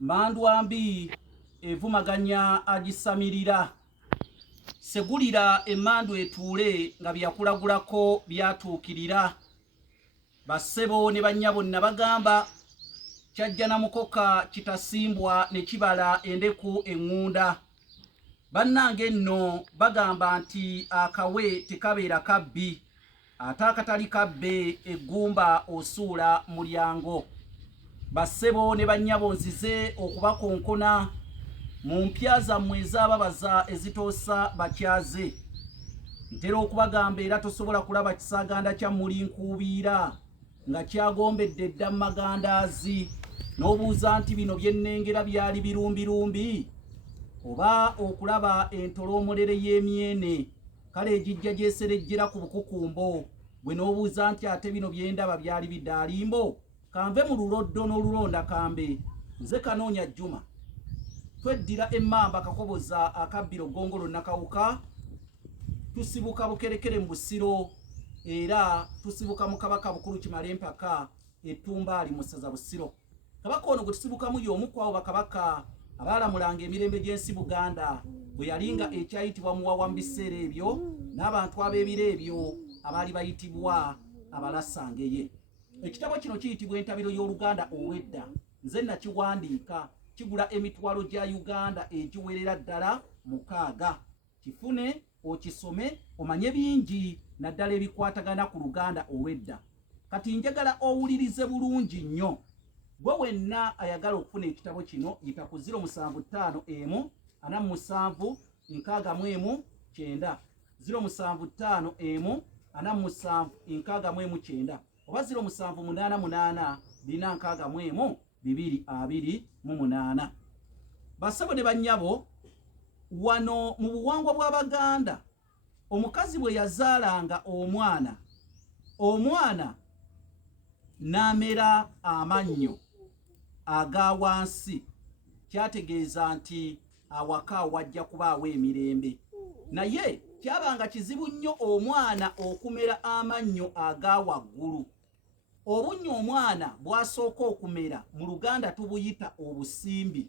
Mandwambi evumaganya agisamirira. Segulira emmandu etuule nga byakulagulako byatuukirira. Bassebo ne bannya bonna bagamba kyajja na mukoka kitasimbwa ne kibala endeku eŋŋunda. Bannange nno bagamba nti akawe tekabeera kabbi, ate akatali kabbe eggumba osuula mulyango. Bassebo ne bannyabo nzize okubakonkona mu mpya zammwe ez'ababaza ezitoosa bakyaze. Ntera okubagamba era tosobola kulaba kisaaganda kya mulinkuubiira nga kyagombedde dda mu magandaazi n'obuuza nti bino bye nnengera byali birumbirumbi oba okulaba entoloomolere y'emyene kale ejijja gyeserejjera ku bukukumbo bwe n'obuuza nti ate bino bye ndaba byali bidaalimbo. Kanve mu luloddo n'olulonda kambe nze Kanoonya Juma. Tweddira emmamba kakoboza akabbiro gongolo nakawuka, tusibuka bukerekere mu Busiro era tusibuka mu Kabaka Bukulu Kimale Empaka Ettumbaali mu ssaza Busiro. Kabaka ono gwe tusibukamu y'omu ku abo bakabaka abaalamulanga emirembe gy'ensi Buganda bwe yalinga ekyayitibwa muwawa mu biseera ebyo n'abantu ab'ebiro ebyo abaali bayitibwa abalasangeye. Ekitabo kino kiyitibwa Entabiro y'Oluganda Ow'edda. Nze nakiwandiika, kigula emitwalo gya Uganda egiwerera ddala 6. Kifune okisome omanye bingi naddala ebikwatagana ku Luganda Ow'edda. Kati njagala owulirize bulungi nnyo. Gwe wenna ayagala okufuna ekitabo kino yita ku 075 47 61 9 075 47 61 oba 078 461 228. Bassebo ne bannyabo, wano mu buwangwa bw'Abaganda omukazi bwe yazaalanga omwana n'amera amannyo aga wansi, kyategeeza nti awaka wajja kubaawo emirembe. Naye kyabanga kizibu nnyo omwana okumera amannyo aga waggulu. Obunnyo omwana bwasooka okumera mu Luganda tubuyita obusimbi,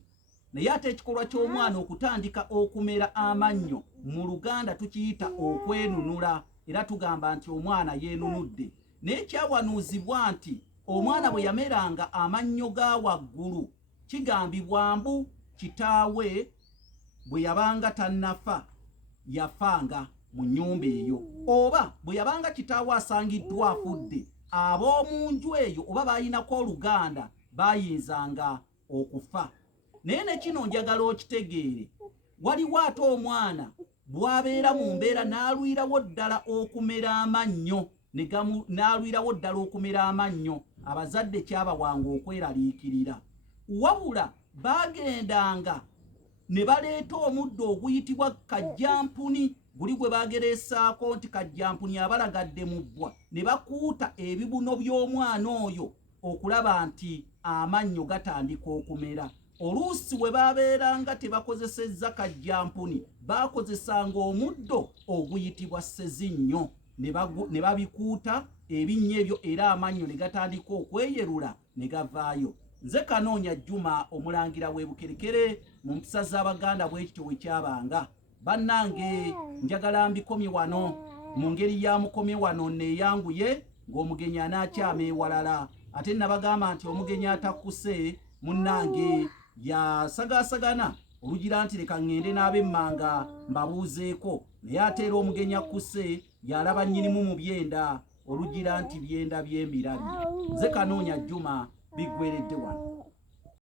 naye ate ekikolwa ky'omwana okutandika okumera amannyo mu Luganda tukiyita okwenunula, era tugamba nti omwana yeenunudde. Naye kyawanuuzibwa nti omwana bwe yameranga amannyo ga waggulu kigambibwa mbu kitaawe bwe yabanga tannafa yafanga mu nnyumba eyo, oba bwe yabanga kitaawe asangiddwa afudde ab'omu nju eyo oba baayinako Oluganda baayinzanga okufa. Naye ne kino njagala okitegeere, waliwo ate omwana bw'abeera mu mbeera n'alwirawo ddala okumera amannyo n'alwirawo ddala okumera amannyo, abazadde kyabawanga okweraliikirira. Wabula baagendanga ne baleeta omuddo oguyitibwa kajjampuni, guli gwe baagereesaako nti kajjampuni abalagadde mu bbwa, ne bakuuta ebibuno by'omwana oyo okulaba nti amannyo gatandika okumera. Oluusi we baabeeranga tebakozesezza kajjampuni, baakozesanga omuddo oguyitibwa ssezinnyo ne babikuuta ebinnya ebyo era amannyo ne gatandika okweyerula ne gavaayo. Nze Kanoonya Juma omulangira w'e Bukerekere mu mpisa z'Abaganda bw'ekityo we kyabanga. Bannange njagala mbikomye wano mu ngeri ya mukomye wano neeyanguye ng'omugenyi anaakyama ewalala. Ate nabagamba nti omugenyi atakkuse munnange yasagaasagana olugira nti leka ŋŋende n'ab'emmanga mbabuuzeeko, naye ate era omugenyi akkuse yalaba nnyinimu mu byenda olugira nti byenda by'embirabi. Nze Kanoonya Juma biggweredde wano.